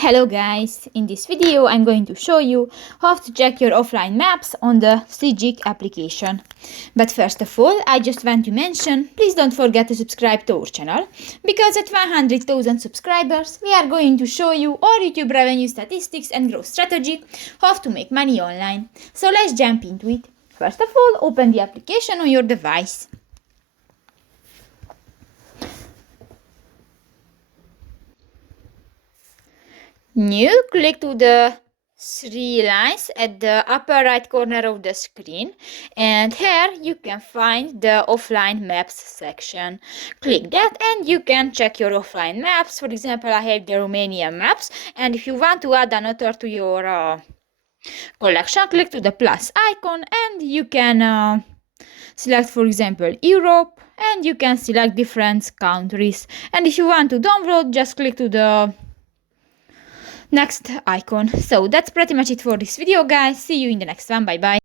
Hello guys, in this video I'm going to show you how to check your offline maps on the Sygic application. But first of all, I just want to mention, please don't forget to subscribe to our channel, because at 100,000 subscribers we are going to show you our YouTube revenue statistics and growth strategy, how to make money online. So let's jump into it. First of all, open the application on your device. New, click to the three lines at the upper right corner of the screen, and here you can find the offline maps section. Click that and you can check your offline maps. For example, I have the Romanian maps, and if you want to add another to your collection, click to the plus icon and you can select, for example, Europe, and you can select different countries. And if you want to download, just click to the next icon. So that's pretty much it for this video, guys. See you in the next one. Bye bye.